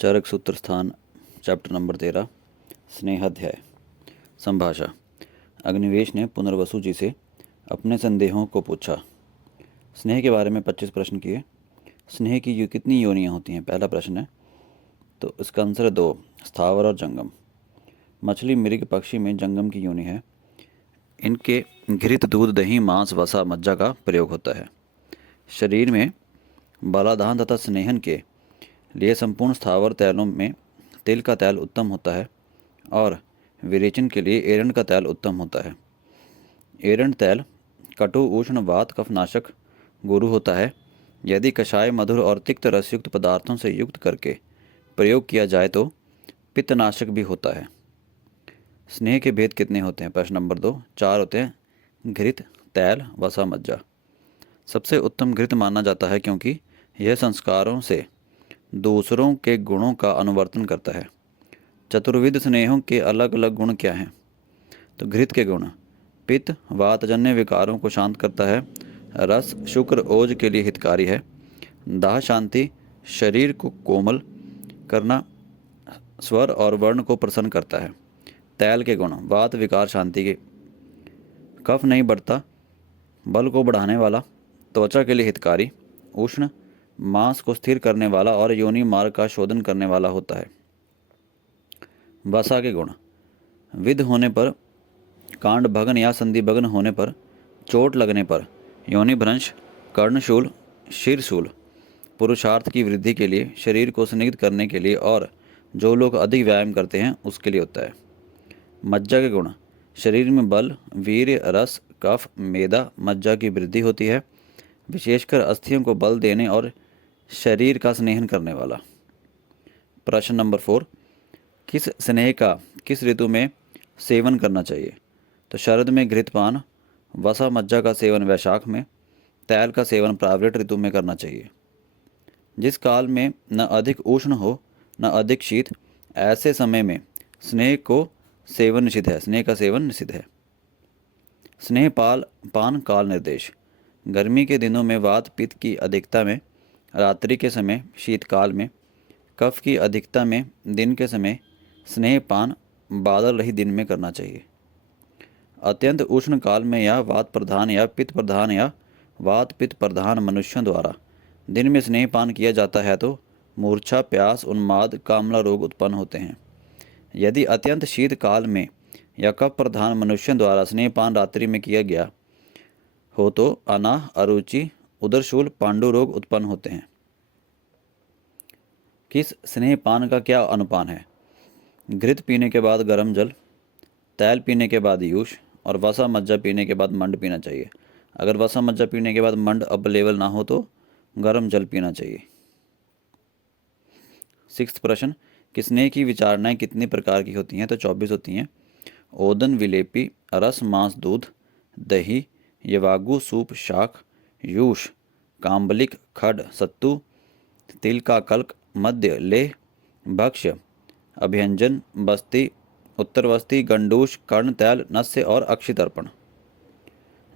चरक सूत्र स्थान chapter number 13 स्नेहाध्याय। संभाषा। Agnivesh ने पुनर्वसु जी से अपने संदेहों को पूछा। स्नेह के बारे में 25 प्रश्न किए। स्नेह की कितनी योनियां होती हैं, पहला प्रश्न है। तो इसका आंसर है 2, स्थावर और जंगम। मछली, मृग, पक्षी में जंगम की योनि है। इनके घृत, दूध, दही, मांस, वसा, मज्जा का प्रयोग होता है। शरीर में बालाधान तथा स्नेहन के लिए संपूर्ण स्थावर तैलों में तिल का तैल उत्तम होता है और विरेचन के लिए एरंड का तैल उत्तम होता है। एरंड तैल कटु, उष्ण, वात, कफनाशक गुरु होता है। यदि कषाय मधुर और तिक्त रसयुक्त पदार्थों से युक्त करके प्रयोग किया जाए तो पित्तनाशक भी होता है। स्नेह के भेद कितने होते हैं? प्रश्न नंबर 2, 4 होते हैं। घृत, तैल, वसा, मज्जा। सबसे उत्तम घृत माना जाता है क्योंकि यह संस्कारों से दूसरों के गुणों का अनुवर्तन करता है। चतुर्विध स्नेहों के अलग अलग गुण क्या हैं? तो घृत के गुण: पित्त, वातजन्य विकारों को शांत करता है। रस, शुक्र, ओज के लिए हितकारी है। दाह शांति, शरीर को कोमल करना, स्वर और वर्ण को प्रसन्न करता है। तैल के गुण: वात विकार शांति के, कफ नहीं बढ़ता, बल को बढ़ाने वाला, त्वचा के लिए हितकारी, उष्ण, मांस को स्थिर करने वाला और योनि मार्ग का शोधन करने वाला होता है। वसा के गुण: विध होने पर, कांड भग्न या संधि भग्न होने पर, चोट लगने पर, योनि भ्रंश, कर्णशूल, शीरशूल, पुरुषार्थ की वृद्धि के लिए, शरीर को स्निग्ध करने के लिए और जो लोग अधिक व्यायाम करते हैं उसके लिए होता है। मज्जा के गुण: शरीर में बल, वीर्य, रस, कफ, मेदा, मज्जा की वृद्धि होती है, विशेषकर अस्थियों को बल देने और शरीर का स्नेहन करने वाला। प्रश्न नंबर 4, किस स्नेह का किस ऋतु में सेवन करना चाहिए? तो शरद में घृतपान, वसा मज्जा का सेवन वैशाख में, तैल का सेवन प्रावृट ऋतु में करना चाहिए। जिस काल में न अधिक उष्ण हो न अधिक शीत, ऐसे समय में स्नेह का सेवन निषिद्ध है। स्नेह पान काल निर्देश: गर्मी के दिनों में वात पित्त की अधिकता में, रात्रि के समय शीतकाल में, कफ की अधिकता में दिन के समय स्नेह पान बादल रही दिन में करना चाहिए। अत्यंत उष्ण काल में या वात प्रधान या पित्त प्रधान या वात पित्त प्रधान मनुष्यों द्वारा दिन में स्नेह पान किया जाता है तो मूर्छा, प्यास, उन्माद, कामला रोग उत्पन्न होते हैं। यदि अत्यंत शीत काल में या कफ प्रधान मनुष्यों द्वारा स्नेह पान रात्रि में किया गया हो तो अनाह, अरुचि, उदरशूल, पांडु रोग उत्पन्न होते हैं। किस स्नेह पान का क्या अनुपान है? घृत पीने के बाद गर्म जल, तैल पीने के बाद यूष और वसा मज्जा पीने के बाद मंड पीना चाहिए। अगर वसा मज्जा पीने के बाद मंड अवेलेबल ना हो तो गर्म जल पीना चाहिए। 6 प्रश्न, कि स्नेह की विचारणाएं कितनी प्रकार की होती हैं? तो 24 होती हैं। ओदन, विलेपी, रस, मांस, दूध, दही, यवागु, सूप, शाक, यूष, काम्बलिक, खड, सत्तु, तिल का कल्क, मध्य, लेह, भक्ष्य, अभ्यंजन, बस्ती, उत्तरवस्ती, गंडूश, कर्ण, तैल, नस्य और अक्षित अर्पण।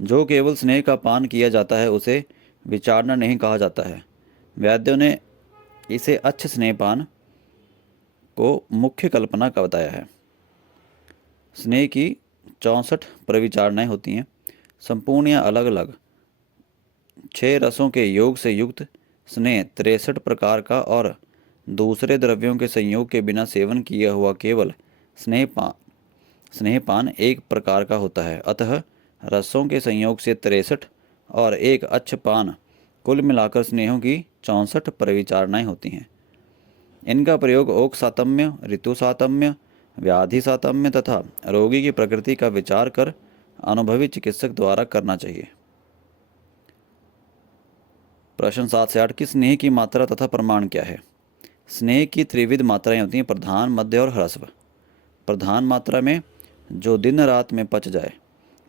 जो केवल स्नेह का पान किया जाता है उसे विचारना नहीं कहा जाता है। वैद्यों ने इसे अच्छ स्नेहपान को मुख्य कल्पना का बताया है। स्नेह की 64 प्रविचारणाएं होती हैं। संपूर्ण या अलग अलग 6 रसों के योग से युक्त स्नेह 63 प्रकार का और दूसरे द्रव्यों के संयोग के बिना सेवन किया हुआ केवल स्नेहपान 1 प्रकार का होता है। अतः रसों के संयोग से 63 और एक अच्छ पान, कुल मिलाकर स्नेहों की 64 परिविचारणाएं होती हैं। इनका प्रयोग ओक सातम्य, ऋतु सातम्य, व्याधि सातम्य तथा रोगी की प्रकृति का विचार कर अनुभवी चिकित्सक द्वारा करना चाहिए। प्रश्न 7 से 8, की स्नेह की मात्रा तथा प्रमाण क्या है? स्नेह की त्रिविध मात्राएं होती हैं: प्रधान, मध्य और ह्रस्व। प्रधान मात्रा में जो दिन रात में पच जाए,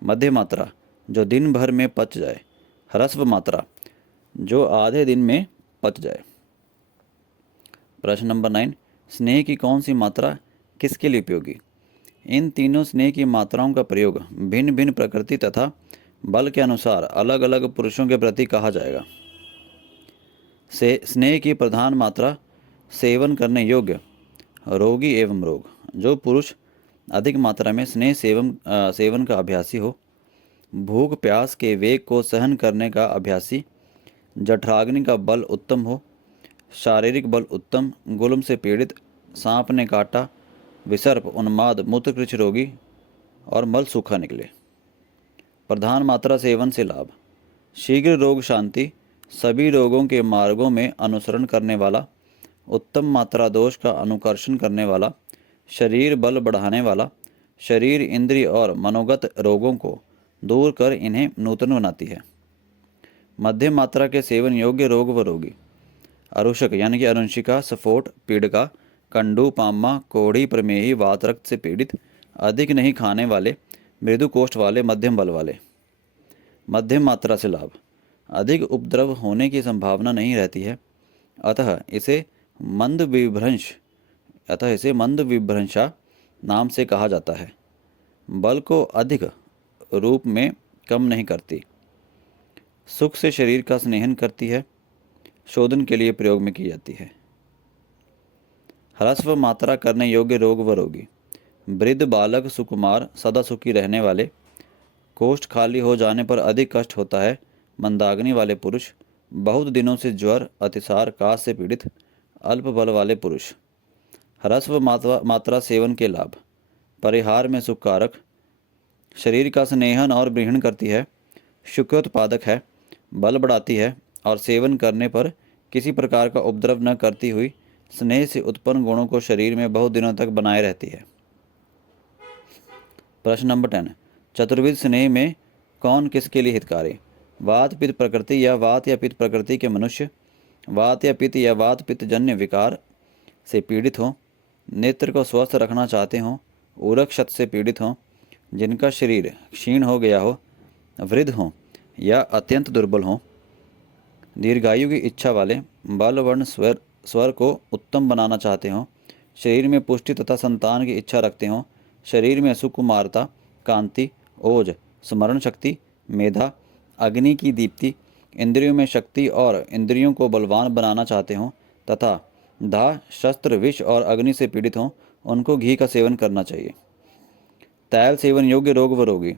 मध्य मात्रा जो दिन भर में पच जाए, ह्रस्व मात्रा जो आधे दिन में पच जाए। प्रश्न नंबर 9, स्नेह की कौन सी मात्रा किसके लिए उपयोगी? इन तीनों स्नेह की मात्राओं का प्रयोग भिन्न भिन्न प्रकृति तथा बल के अनुसार अलग अलग पुरुषों के प्रति कहा जाएगा। से स्नेह की प्रधान मात्रा सेवन करने योग्य रोगी एवं रोग। जो पुरुष अधिक मात्रा में स्नेह सेवन का अभ्यासी हो, भूख प्यास के वेग को सहन करने का अभ्यासी, जठराग्नि का बल उत्तम हो, शारीरिक बल उत्तम, गुल्म से पीड़ित, सांप ने काटा, विसर्प, उन्माद, मूत्रकृच रोगी और मल सूखा निकले। प्रधान मात्रा सेवन से लाभ: शीघ्र रोग शांति, सभी रोगों के मार्गों में अनुसरण करने वाला, उत्तम मात्रा दोष का अनुकर्षण करने वाला, शरीर बल बढ़ाने वाला, शरीर इंद्रिय और मनोगत रोगों को दूर कर इन्हें नूतन बनाती है। मध्यम मात्रा के सेवन योग्य रोग व रोगी: अरुषक यानी कि अनुंशिका, सफोट, पीड़का, कंडू, पामा, कोढ़ी, प्रमेही, वात रक्त से पीड़ित, अधिक नहीं खाने वाले, मृदु कोष्ठ वाले, मध्यम बल वाले। मध्यम मात्रा से लाभ: अधिक उपद्रव होने की संभावना नहीं रहती है, अतः इसे मंद विभ्रंशा नाम से कहा जाता है। बल को अधिक रूप में कम नहीं करती, सुख से शरीर का स्नेहन करती है, शोधन के लिए प्रयोग में की जाती है। ह्रस्व मात्रा करने योग्य रोग व रोगी: वृद्ध, बालक, सुकुमार, सदा सुखी रहने वाले, कोष्ठ खाली हो जाने पर अधिक कष्ट होता है, मंदाग्नि वाले पुरुष, बहुत दिनों से ज्वर, अतिसार, काश से पीड़ित, अल्प बल वाले पुरुष। ह्रस्व मात्रा सेवन के लाभ: परिहार में सुखकारक, शरीर का स्नेहन और ब्रीहण करती है, शुक्रोत्पादक है, बल बढ़ाती है और सेवन करने पर किसी प्रकार का उपद्रव न करती हुई स्नेह से उत्पन्न गुणों को शरीर में बहुत दिनों तक बनाए रहती है। प्रश्न नंबर 10, चतुर्विध स्नेह में कौन किसके लिए हितकारी? वात पित्त प्रकृति या वात या पित्त प्रकृति के मनुष्य, वात या पित्त जन्य विकार से पीड़ित हों, नेत्र को स्वस्थ रखना चाहते हों, उरक शत से पीड़ित हों, जिनका शरीर क्षीण हो गया हो, वृद्ध हों या अत्यंत दुर्बल हों, दीर्घायु की इच्छा वाले, बल वर्ण स्वर को उत्तम बनाना चाहते हों, शरीर में पुष्टि तथा संतान की इच्छा रखते हों, शरीर में सुकुमारता, कांति, ओज, स्मरण शक्ति, मेधा, अग्नि की दीप्ति, इंद्रियों में शक्ति और इंद्रियों को बलवान बनाना चाहते हों तथा दाह, शस्त्र, विष और अग्नि से पीड़ित हों, उनको घी का सेवन करना चाहिए। तैल सेवन योग्य रोग व रोगी: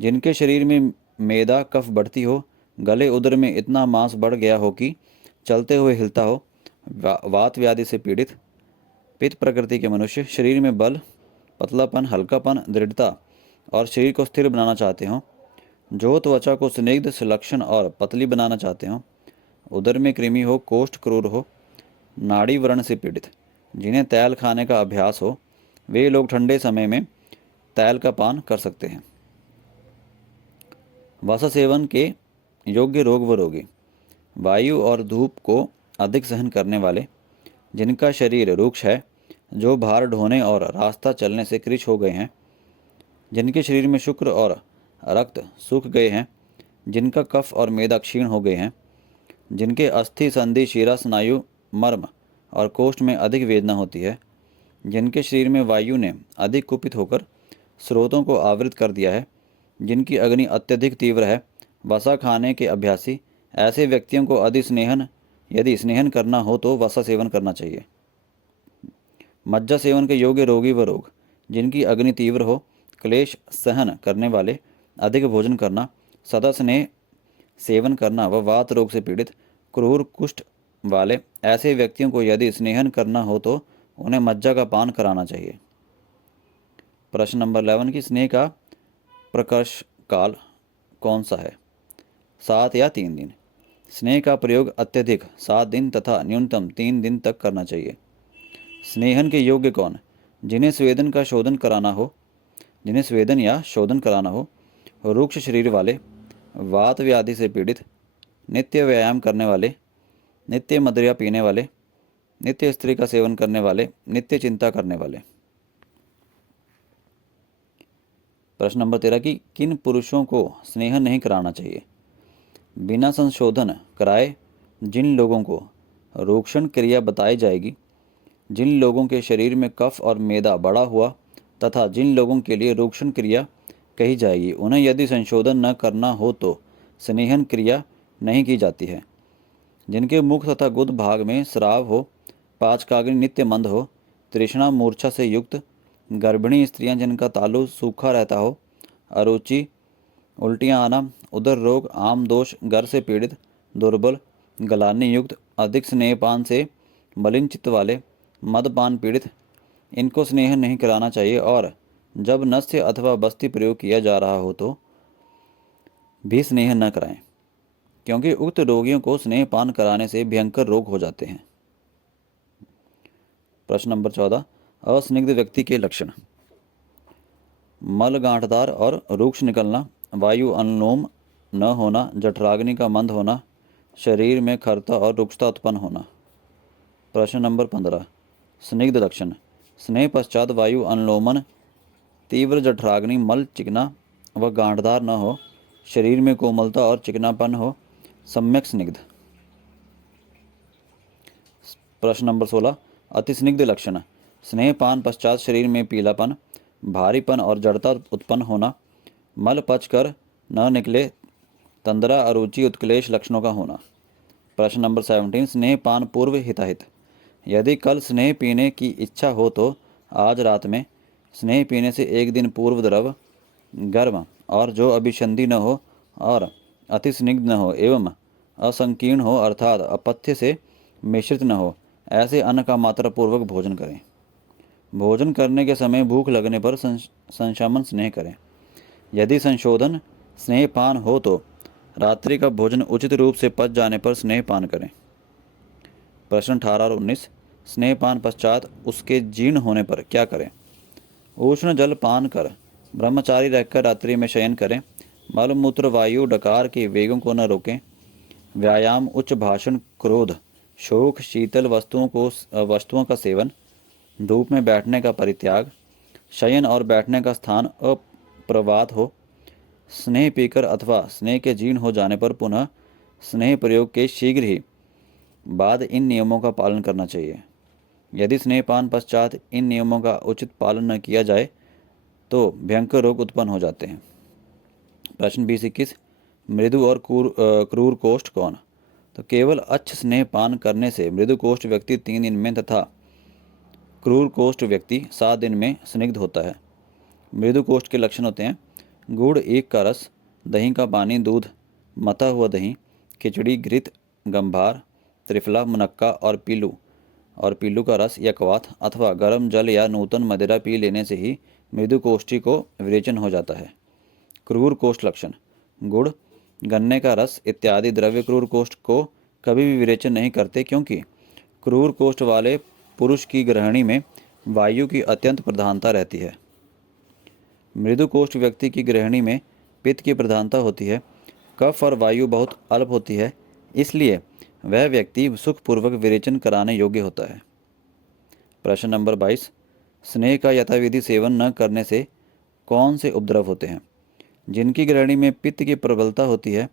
जिनके शरीर में मेदा कफ बढ़ती हो, गले उदर में इतना मांस बढ़ गया हो कि चलते हुए हिलता हो, वात व्याधि से पीड़ित, पित्त प्रकृति के मनुष्य, शरीर में बल, पतलापन, हल्कापन, दृढ़ता और शरीर को स्थिर बनाना चाहते हों, जो त्वचा को स्निग्ध, सुलक्षण और पतली बनाना चाहते हों, उदर में कृमि हो, कोष्ठ क्रूर हो, नाड़ी व्रण से पीड़ित, जिन्हें तैल खाने का अभ्यास हो, वे लोग ठंडे समय में तैल का पान कर सकते हैं। वसा सेवन के योग्य रोग व रोगी: वायु और धूप को अधिक सहन करने वाले, जिनका शरीर रुक्ष है, जो भार ढोने और रास्ता चलने से कृश हो गए हैं, जिनके शरीर में शुक्र और रक्त सूख गए हैं, जिनका कफ और मेदा क्षीण हो गए हैं, जिनके अस्थि, संधि, शिरा, स्नायु, मर्म और कोष्ठ में अधिक वेदना होती है, जिनके शरीर में वायु ने अधिक कुपित होकर स्रोतों को आवृत कर दिया है, जिनकी अग्नि अत्यधिक तीव्र है, वसा खाने के अभ्यासी, ऐसे व्यक्तियों को यदि स्नेहन करना हो तो वसा सेवन करना चाहिए। मज्जा सेवन के योग्य रोगी व रोग: जिनकी अग्नि तीव्र हो, क्लेश सहन करने वाले, अधिक भोजन करना, सदा स्नेह सेवन करना व वात रोग से पीड़ित, क्रूर कुष्ठ वाले, ऐसे व्यक्तियों को यदि स्नेहन करना हो तो उन्हें मज्जा का पान कराना चाहिए। प्रश्न नंबर 11 की स्नेह का प्रकर्ष काल कौन सा है? 7 या 3 दिन। स्नेह का प्रयोग अत्यधिक 7 दिन तथा न्यूनतम 3 दिन तक करना चाहिए। स्नेहन के योग्य कौन? जिन्हें स्वेदन या शोधन कराना हो, रुक्ष शरीर वाले, वात व्याधि से पीड़ित, नित्य व्यायाम करने वाले, नित्य मदिरा पीने वाले, नित्य स्त्री का सेवन करने वाले, नित्य चिंता करने वाले। प्रश्न नंबर 13 की किन पुरुषों को स्नेह नहीं कराना चाहिए? बिना संशोधन कराए जिन लोगों को रोक्षण क्रिया बताई जाएगी, जिन लोगों के शरीर में कफ और मेदा बढ़ा हुआ तथा जिन लोगों के लिए रोक्षण क्रिया कही जाएगी, उन्हें यदि संशोधन न करना हो तो स्नेहन क्रिया नहीं की जाती है। जिनके मुख तथा गुद भाग में स्राव हो, पाँच का अग्नि नित्य मंद हो, तृष्णा मूर्छा से युक्त, गर्भिणी स्त्रियां जिनका तालु सूखा रहता हो, अरुचि, उल्टियां आना, उदर रोग, आम दोष, गर से पीड़ित, दुर्बल, गलानी युक्त, अधिक स्नेहपान से मलिन चित्त वाले, मदपान पीड़ित, इनको स्नेह नहीं कराना चाहिए। और जब नस्य अथवा बस्ती प्रयोग किया जा रहा हो तो भी स्नेह न कराएं, क्योंकि उक्त रोगियों को स्नेहपान कराने से भयंकर रोग हो जाते हैं। प्रश्न नंबर 14, अस्निग्ध व्यक्ति के लक्षण। मल गांठदार और रूक्ष निकलना, वायु अनुलोम न होना, जठराग्नि का मंद होना, शरीर में खरता और रुक्षता उत्पन्न होना। प्रश्न नंबर 15, स्निग्ध लक्षण। स्नेह पश्चात वायु अनुलोमन, तीव्र जठराग्नि, मल चिकना व गांठदार न हो, शरीर में कोमलता और चिकनापन हो, सम्यक स्निग्ध। प्रश्न नंबर 16, अतिस्निग्ध लक्षण। स्नेहपान पश्चात शरीर में पीलापन, भारीपन और जड़ता उत्पन्न होना, मल पचकर न निकले, तंद्रा, अरुचि, उत्क्लेश लक्षणों का होना। प्रश्न नंबर 17, स्नेहपान पूर्व हिताहित। यदि कल स्नेह पीने की इच्छा हो तो आज रात में स्नेह पीने से एक दिन पूर्व द्रव गर्म और जो अभिसंधि न हो और अति स्निग्ध न हो एवं असंकीर्ण हो अर्थात अपथ्य से मिश्रित न हो, ऐसे अन्न का मात्रा पूर्वक भोजन करें। भोजन करने के समय भूख लगने पर संशमन स्नेह करें। यदि संशोधन स्नेहपान हो तो रात्रि का भोजन उचित रूप से पच जाने पर स्नेहपान करें। प्रश्न 18 और 19, स्नेहपान पश्चात उसके जीर्ण होने पर क्या करें। उष्ण जल पान कर ब्रह्मचारी रहकर रात्रि में शयन करें। मलमूत्र, वायु, डकार के वेगों को न रोकें। व्यायाम, उच्च भाषण, क्रोध, शोक, शीतल वस्तुओं का सेवन, धूप में बैठने का परित्याग, शयन और बैठने का स्थान अप्रवात हो, स्नेह पीकर अथवा स्नेह के जीर्ण हो जाने पर पुनः स्नेह प्रयोग के शीघ्र ही बाद इन नियमों का पालन करना चाहिए। यदि स्नेहपान पश्चात इन नियमों का उचित पालन न किया जाए तो भयंकर रोग उत्पन्न हो जाते हैं। प्रश्न 20-21, मृदु और क्रूर कोष्ठ कौन। तो केवल अच्छ स्नेहपान करने से मृदु कोष्ठ व्यक्ति 3 दिन में तथा क्रूर कोष्ठ व्यक्ति 7 दिन में स्निग्ध होता है। मृदु कोष्ठ के लक्षण होते हैं गुड़ 1 का रस, दही का पानी, दूध, मथा हुआ दही, खिचड़ी, घृत, गंभार, त्रिफला, मुनक्का और पीलू का रस या क्वाथ अथवा गर्म जल या नूतन मदिरा पी लेने से ही मृदु कोष्ठी को विरेचन हो जाता है। क्रूर कोष्ठ लक्षण, गुड़, गन्ने का रस इत्यादि द्रव्य क्रूर कोष्ठ को कभी भी विरेचन नहीं करते, क्योंकि क्रूर कोष्ठ वाले पुरुष की ग्रहणी में वायु की अत्यंत प्रधानता रहती है। मृदु कोष्ठ व्यक्ति की ग्रहणी में पित्त की प्रधानता होती है, कफ और वायु बहुत अल्प होती है, इसलिए वह व्यक्ति सुखपूर्वक विरेचन कराने योग्य होता है। प्रश्न नंबर 22, स्नेह का यथाविधि सेवन न करने से कौन से उपद्रव होते हैं। जिनकी ग्रहणी में पित्त की प्रबलता होती है,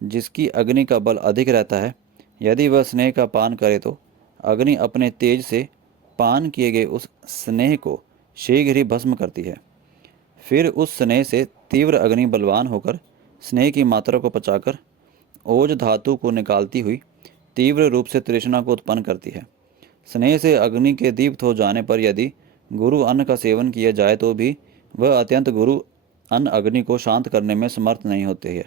जिसकी अग्नि का बल अधिक रहता है, यदि वह स्नेह का पान करे तो अग्नि अपने तेज से पान किए गए उस स्नेह को शीघ्र ही भस्म करती है। फिर उस स्नेह से तीव्र अग्नि बलवान होकर स्नेह की मात्रा को पचाकर ओज धातु को निकालती हुई तीव्र रूप से तृष्णा को उत्पन्न करती है। स्नेह से अग्नि के दीप्त हो जाने पर यदि गुरु अन्न का सेवन किया जाए तो भी वह अत्यंत गुरु अन्न अग्नि को शांत करने में समर्थ नहीं होते हैं।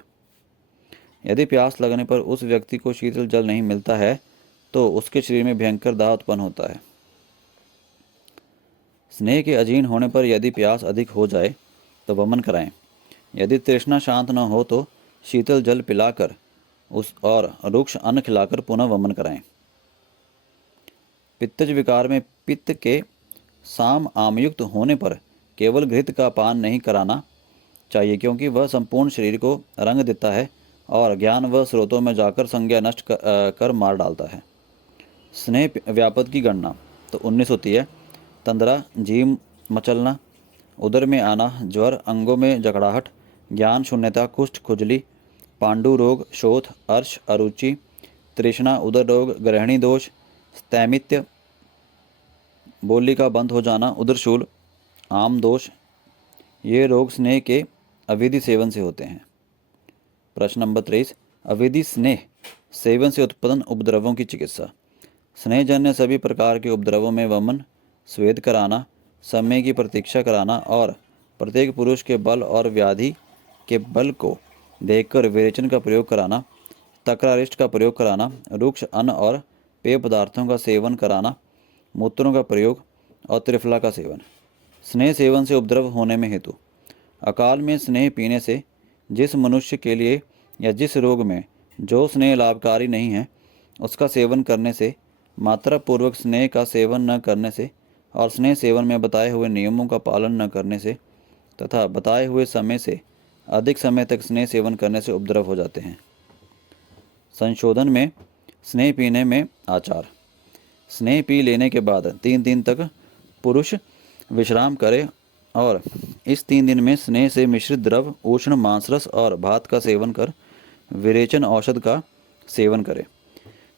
यदि प्यास लगने पर उस व्यक्ति को शीतल जल नहीं मिलता है तो उसके शरीर में भयंकर दाह उत्पन्न होता है। स्नेह के अजीर्ण होने पर यदि प्यास अधिक हो जाए तो वमन कराएं। यदि तृष्णा शांत न हो तो शीतल जल पिलाकर उस और रुक्ष अन्न खिलाकर पुनः वमन कराएं। पित्तज विकार में पित्त के साम आमयुक्त होने पर केवल घृत का पान नहीं कराना चाहिए, क्योंकि वह संपूर्ण शरीर को रंग देता है और ज्ञान व स्रोतों में जाकर संज्ञा नष्ट कर मार डालता है। स्नेह व्यापद की गणना तो 19 होती है। तंद्रा, जीव मचलना, उदर में आना, ज्वर, अंगों में जकड़ाहट, ज्ञान शून्यता, कुष्ठ, खुजली, पांडु रोग, शोथ, अर्श, अरुचि, तृष्णा, उदर रोग, ग्रहणी दोष, स्थैमित्य, बोली का बंद हो जाना, उदरशूल, आम दोष, ये रोग स्नेह के अविधि सेवन से होते हैं। प्रश्न नंबर 23, अविधि स्नेह सेवन से उत्पन्न उपद्रवों की चिकित्सा। स्नेहजन्य सभी प्रकार के उपद्रवों में वमन, स्वेद कराना, समय की प्रतीक्षा कराना और प्रत्येक पुरुष के बल और व्याधि के बल को देखकर विरेचन का प्रयोग कराना, तक्रारिष्ट का प्रयोग कराना, रुक्ष अन्न और पेय पदार्थों का सेवन कराना, मूत्रों का प्रयोग और त्रिफला का सेवन। स्नेह सेवन से उपद्रव होने में हेतु। अकाल में स्नेह पीने से जिस मनुष्य के लिए या जिस रोग में जो स्नेह लाभकारी नहीं है, उसका सेवन करने से, मात्रा पूर्वक स्नेह का सेवन न करने से और स्नेह सेवन में बताए हुए नियमों का पालन न करने से तथा बताए हुए समय से अधिक समय तक स्नेह सेवन करने से उपद्रव हो जाते हैं। संशोधन में स्नेह पीने में आचार। स्नेह पी लेने के बाद 3 दिन तक पुरुष विश्राम करे और इस 3 दिन में स्नेह से मिश्रित द्रव, उष्ण मांसरस और भात का सेवन कर विरेचन औषध का सेवन करे।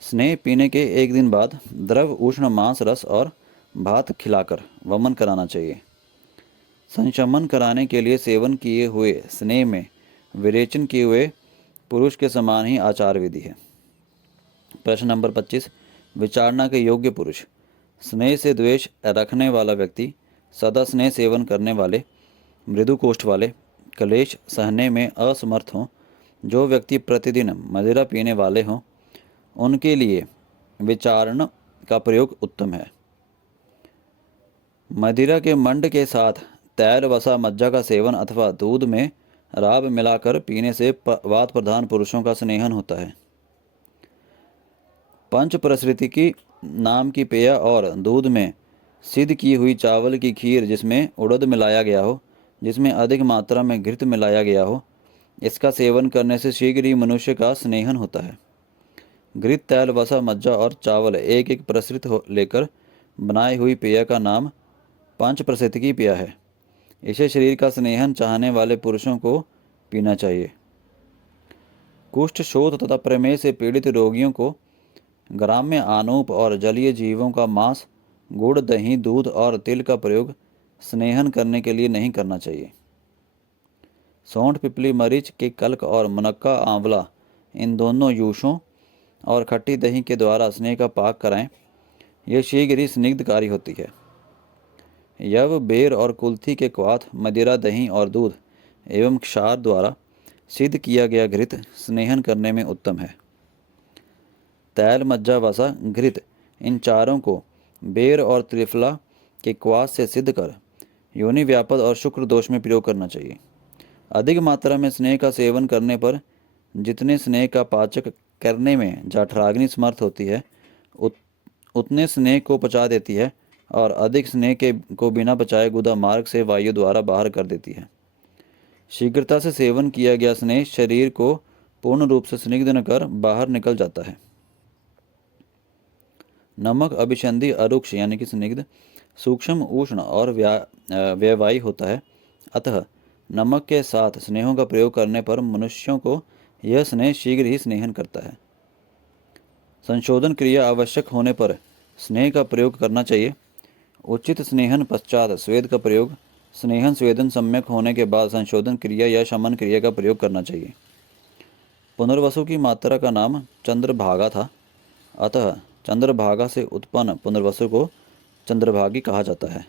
स्नेह पीने के 1 दिन बाद द्रव, उष्ण मांस रस और भात खिलाकर वमन कराना चाहिए। संशमन कराने के लिए सेवन किए हुए स्नेह में विरेचन किए हुए पुरुष के समान ही आचार विधि है। प्रश्न नंबर 25। विचारणा के योग्य पुरुष। स्नेह से द्वेष रखने वाला व्यक्ति, सदा स्नेह सेवन करने वाले, मृदु कोष्ठ वाले, क्लेश सहने में असमर्थ हों, जो व्यक्ति प्रतिदिन मदिरा पीने वाले हों, उनके लिए विचारण का प्रयोग उत्तम है। मदिरा के मंड के साथ तैर, वसा, मज्जा का सेवन अथवा दूध में राब मिलाकर पीने से वात प्रधान पुरुषों का स्नेहन होता है। पंच प्रसृति की नाम की पेय और दूध में सिद्ध की हुई चावल की खीर जिसमें उड़द मिलाया गया हो, जिसमें अधिक मात्रा में घृत मिलाया गया हो, इसका सेवन करने से शीघ्र ही मनुष्य का स्नेहन होता है। घृत, तैल, वसा, मज्जा और चावल एक एक प्रसृत लेकर बनाई हुई पेय का नाम पंच प्रसृति की पेय है। इसे शरीर का स्नेहन चाहने वाले पुरुषों को पीना चाहिए। कुष्ठ, शोथ तथा प्रमेह से पीड़ित रोगियों को ग्राम्य आनूप और जलीय जीवों का मांस, गुड़, दही, दूध और तिल का प्रयोग स्नेहन करने के लिए नहीं करना चाहिए। सौंठ, पिपली, मरीच के कल्क और मुनक्का, आंवला, इन दोनों यूशों और खट्टी दही के द्वारा स्नेह का पाक कराएं। यह शीघ्र ही स्निग्धकारी होती है। यव, बेर और कुल्थी के क्वाथ, मदिरा, दही और दूध एवं क्षार द्वारा सिद्ध किया गया घृत स्नेहन करने में उत्तम है। तैल, मज्जा, वसा, घृत, इन चारों को बेर और त्रिफला के क्वाथ से सिद्ध कर योनि व्यापद और शुक्र दोष में प्रयोग करना चाहिए। अधिक मात्रा में स्नेह का सेवन करने पर जितने स्नेह का पाचक करने में जठराग्नि समर्थ होती है, उतने स्नेह को पचा देती है और अधिक स्नेह को बिना पचाए गुदा मार्ग से वायु द्वारा बाहर कर देती है। शीघ्रता से सेवन किया गया स्नेह शरीर को पूर्ण रूप से स्निग्ध न कर बाहर निकल जाता है। नमक अभिसंधि अरुक्ष यानी कि स्निग्ध, सूक्ष्म, उष्ण और व्ययवाही होता है। अतः नमक के साथ स्नेहों का प्रयोग करने पर मनुष्यों को यह स्नेह शीघ्र ही स्नेहन करता है। संशोधन क्रिया आवश्यक होने पर स्नेह का प्रयोग करना चाहिए। उचित स्नेहन पश्चात स्वेद का प्रयोग, स्नेहन स्वेदन सम्यक होने के बाद संशोधन क्रिया या शमन क्रिया का प्रयोग करना चाहिए। पुनर्वसु की मात्रा का नाम चंद्रभागा था, अतः चंद्रभागा से उत्पन्न पुनर्वसु को चंद्रभागी कहा जाता है।